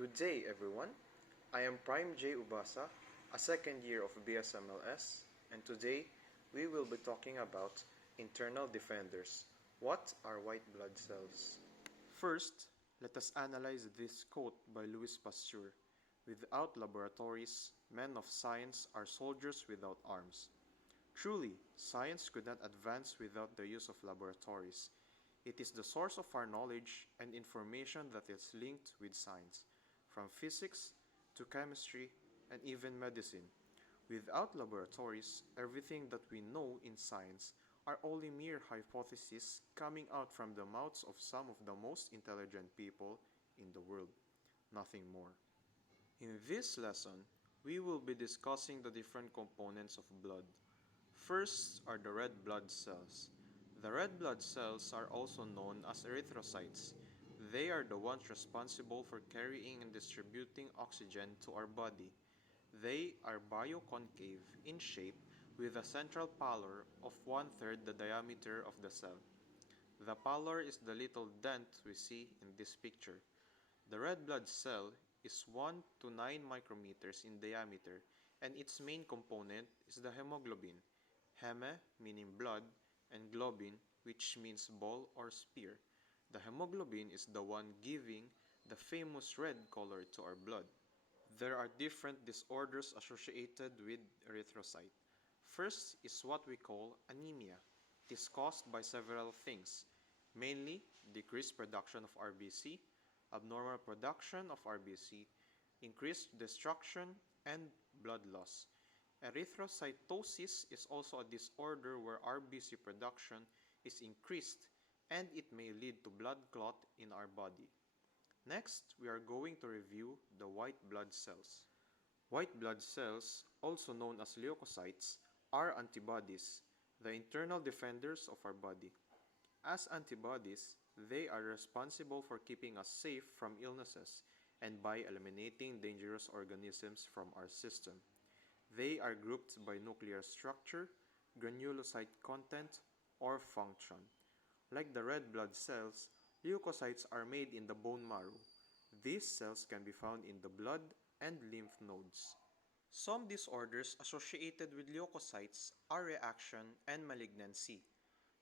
Good day, everyone. I am Prym J. Ubasa, a second year of BSMLS, and today we will be talking about internal defenders. What are white blood cells? First, let us analyze this quote by Louis Pasteur. Without laboratories, men of science are soldiers without arms. Truly, science could not advance without the use of laboratories. It is the source of our knowledge and information that is linked with science, from physics to chemistry and even medicine. Without laboratories, everything that we know in science are only mere hypotheses coming out from the mouths of some of the most intelligent people in the world. Nothing more. In this lesson, we will be discussing the different components of blood. First are the red blood cells. The red blood cells are also known as erythrocytes. They are the ones responsible for carrying and distributing oxygen to our body. They are bioconcave in shape with a central pallor of 1/3 the diameter of the cell. The pallor is the little dent we see in this picture. The red blood cell is 1 to 9 micrometers in diameter, and its main component is the hemoglobin. Heme meaning blood and globin, which means ball or spear. The hemoglobin is the one giving the famous red color to our blood. There are different disorders associated with erythrocyte. First is what we call anemia. It is caused by several things, mainly decreased production of RBC, abnormal production of RBC, increased destruction, and blood loss. Erythrocytosis is also a disorder where RBC production is increased and it may lead to blood clot in our body. Next, we are going to review the white blood cells. White blood cells, also known as leukocytes, are antibodies, the internal defenders of our body. As antibodies, they are responsible for keeping us safe from illnesses and by eliminating dangerous organisms from our system. They are grouped by nuclear structure, granulocyte content, or function. Like the red blood cells, leukocytes are made in the bone marrow. These cells can be found in the blood and lymph nodes. Some disorders associated with leukocytes are reaction and malignancy.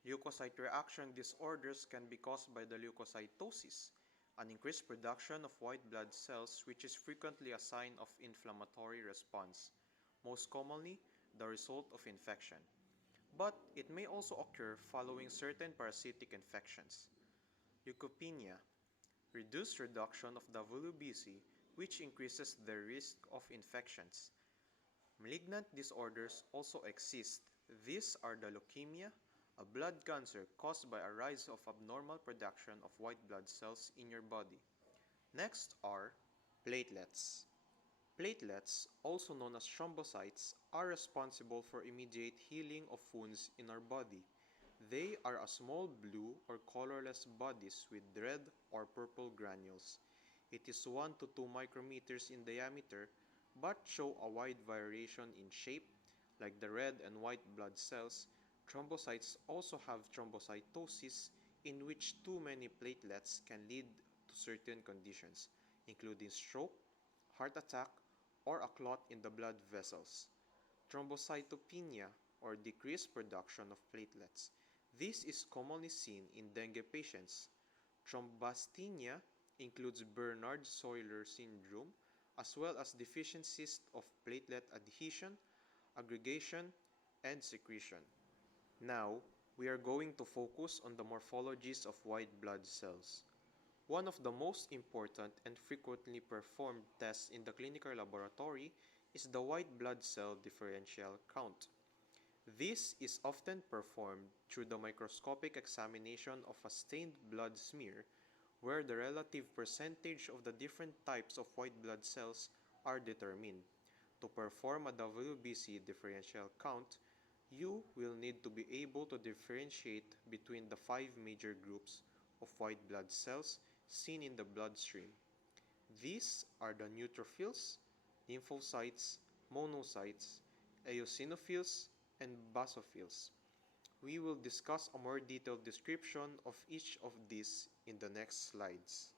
Leukocyte reaction disorders can be caused by the leukocytosis, an increased production of white blood cells which is frequently a sign of inflammatory response, most commonly the result of infection. But it may also occur following certain parasitic infections. Leukopenia, reduced reduction of the VLUBC which increases the risk of infections. Malignant disorders also exist. These are the leukemia, a blood cancer caused by a rise of abnormal production of white blood cells in your body. Next are platelets. Platelets, also known as thrombocytes, are responsible for immediate healing of wounds in our body. They are a small blue or colorless bodies with red or purple granules. It is 1 to 2 micrometers in diameter but show a wide variation in shape. Like the red and white blood cells, thrombocytes also have thrombocytosis in which too many platelets can lead to certain conditions, including stroke, heart attack, or a clot in the blood vessels. Thrombocytopenia, or decreased production of platelets. This is commonly seen in dengue patients. Thrombasthenia includes Bernard-Soiler syndrome, as well as deficiencies of platelet adhesion, aggregation, and secretion. Now, we are going to focus on the morphologies of white blood cells. One of the most important and frequently performed tests in the clinical laboratory is the white blood cell differential count. This is often performed through the microscopic examination of a stained blood smear, where the relative percentage of the different types of white blood cells are determined. To perform a WBC differential count, you will need to be able to differentiate between the 5 major groups of white blood cells seen in the bloodstream. These are the neutrophils, lymphocytes, monocytes, eosinophils, and basophils. We will discuss a more detailed description of each of these in the next slides.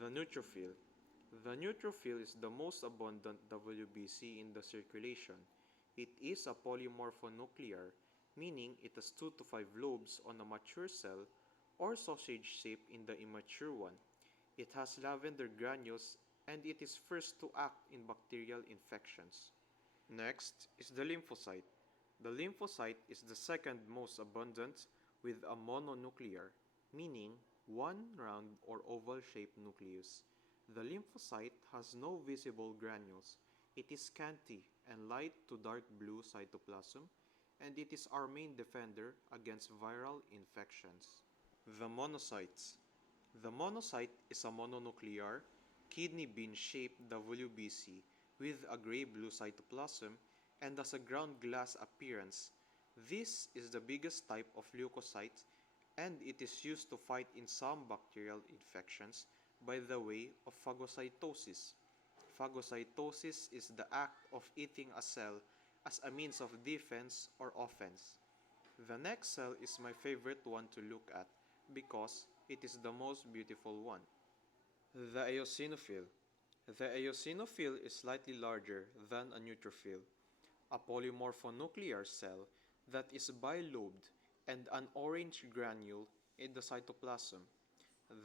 The neutrophil. The neutrophil is the most abundant WBC in the circulation. It is a polymorphonuclear, meaning it has 2 to 5 lobes on a mature cell or sausage shape in the immature one. It has lavender granules and it is first to act in bacterial infections. Next is the lymphocyte. The lymphocyte is the second most abundant with a mononuclear, meaning one round or oval shaped nucleus. The lymphocyte has no visible granules. It is scanty and light to dark blue cytoplasm, and it is our main defender against viral infections. The monocytes. The monocyte is a mononuclear, kidney bean shaped WBC with a gray-blue cytoplasm and has a ground glass appearance. This is the biggest type of leukocyte and it is used to fight in some bacterial infections by the way of phagocytosis. Phagocytosis is the act of eating a cell as a means of defense or offense. The next cell is my favorite one to look at because it is the most beautiful one. The eosinophil. The eosinophil is slightly larger than a neutrophil, a polymorphonuclear cell that is bilobed and an orange granule in the cytoplasm.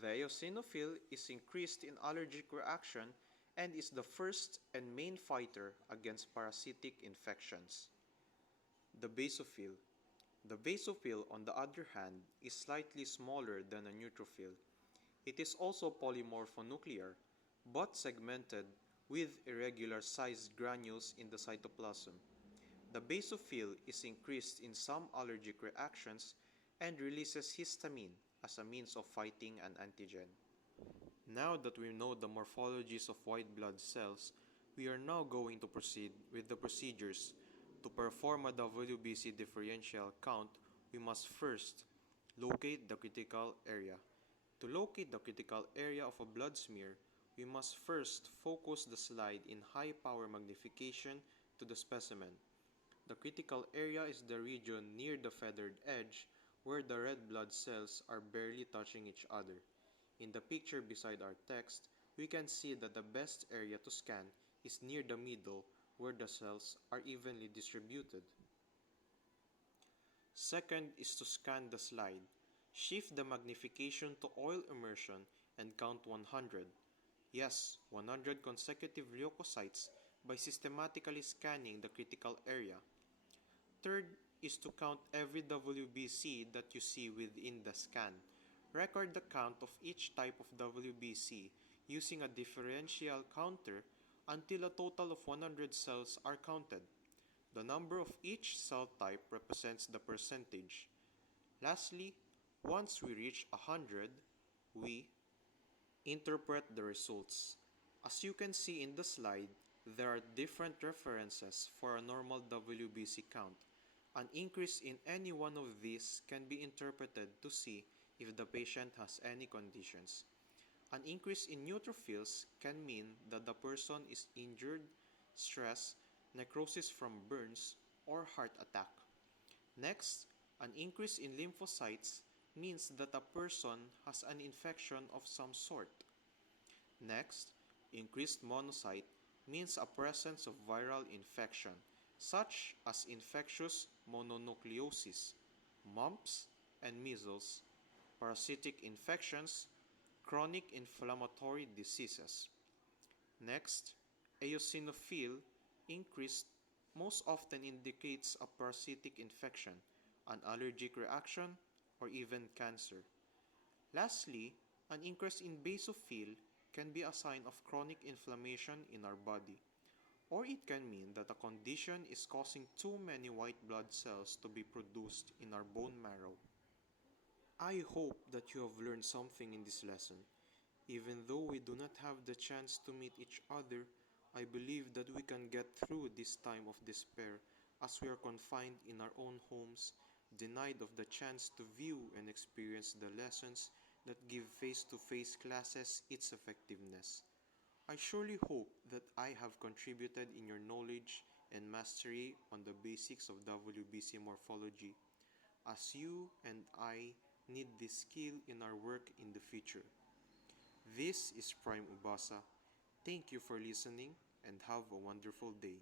The eosinophil is increased in allergic reaction and is the first and main fighter against parasitic infections. The basophil. The basophil, on the other hand, is slightly smaller than a neutrophil. It is also polymorphonuclear, but segmented with irregular sized granules in the cytoplasm. The basophil is increased in some allergic reactions and releases histamine as a means of fighting an antigen. Now that we know the morphologies of white blood cells, we are now going to proceed with the procedures. To perform a WBC differential count, we must first locate the critical area. To locate the critical area of a blood smear, we must first focus the slide in high power magnification to the specimen. The critical area is the region near the feathered edge where the red blood cells are barely touching each other. In the picture beside our text, we can see that the best area to scan is near the middle where the cells are evenly distributed. Second is to scan the slide. Shift the magnification to oil immersion and count 100. Yes, 100 consecutive leukocytes by systematically scanning the critical area. Third is to count every WBC that you see within the scan. Record the count of each type of WBC using a differential counter until a total of 100 cells are counted. The number of each cell type represents the percentage. Lastly, once we reach 100, we interpret the results. As you can see in the slide, there are different references for a normal WBC count. An increase in any one of these can be interpreted to see if the patient has any conditions. An increase in neutrophils can mean that the person is injured, stress, necrosis from burns, or heart attack. Next, an increase in lymphocytes means that a person has an infection of some sort. Next, increased monocyte means a presence of viral infection, such as infectious mononucleosis, mumps and measles, parasitic infections, chronic inflammatory diseases. Next, eosinophil increase most often indicates a parasitic infection, an allergic reaction, or even cancer. Lastly, an increase in basophil can be a sign of chronic inflammation in our body, or it can mean that a condition is causing too many white blood cells to be produced in our bone marrow. I hope that you have learned something in this lesson. Even though we do not have the chance to meet each other, I believe that we can get through this time of despair as we are confined in our own homes, denied of the chance to view and experience the lessons that give face-to-face classes its effectiveness. I surely hope that I have contributed in your knowledge and mastery on the basics of WBC morphology, as you and I need this skill in our work in the future. This is Prym Ubasa. Thank you for listening and have a wonderful day.